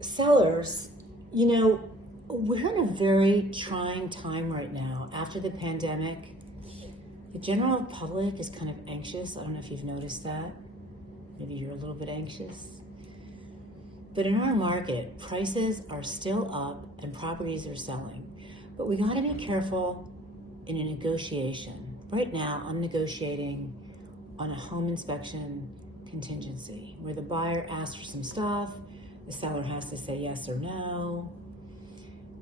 sellers, you know, we're in a very trying time right now. After the pandemic, the general public is kind of anxious. I don't know if you've noticed that. Maybe you're a little bit anxious. But in our market, prices are still up and properties are selling. But we got to be careful in a negotiation. Right now, I'm negotiating on a home inspection contingency where the buyer asks for some stuff, the seller has to say yes or no.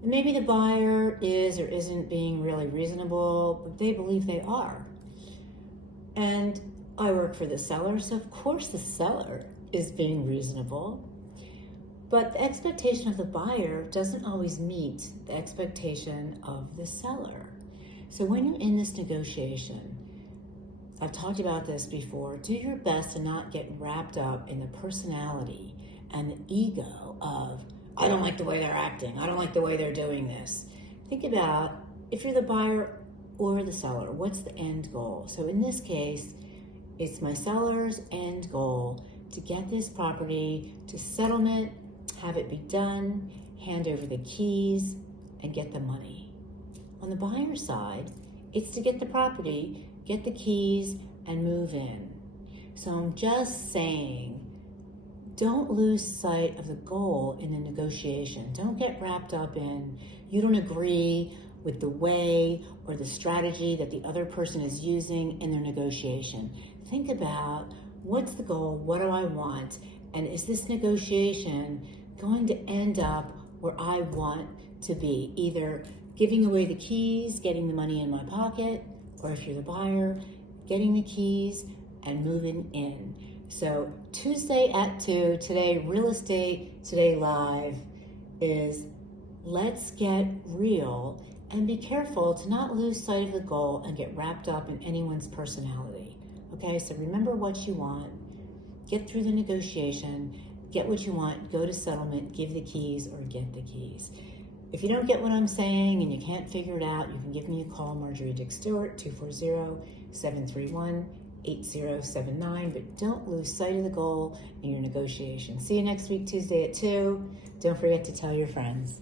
And maybe the buyer is or isn't being really reasonable, but they believe they are. And I work for the seller, so of course the seller is being reasonable. But the expectation of the buyer doesn't always meet the expectation of the seller. So when you're in this negotiation, I've talked about this before, do your best to not get wrapped up in the personality and the ego of, I don't like the way they're acting, I don't like the way they're doing this. Think about, if you're the buyer or the seller, what's the end goal? So in this case, it's my seller's end goal to get this property to settlement, have it be done, hand over the keys, and get the money. On the buyer's side, it's to get the property, get the keys, and move in. So I'm just saying, don't lose sight of the goal in the negotiation. Don't get wrapped up in, you don't agree with the way or the strategy that the other person is using in their negotiation. Think about, what's the goal, what do I want, and is this negotiation going to end up where I want to be? Either giving away the keys, getting the money in my pocket, or if you're the buyer, getting the keys and moving in. So Tuesday at 2, today, Real Estate Today Live is let's get real and be careful to not lose sight of the goal and get wrapped up in anyone's personality. Okay, so remember what you want, get through the negotiation, get what you want, go to settlement, give the keys or get the keys. If you don't get what I'm saying and you can't figure it out, you can give me a call, Marjorie Dick Stuart, 240-731-8079, but don't lose sight of the goal in your negotiation. See you next week, Tuesday at 2. Don't forget to tell your friends.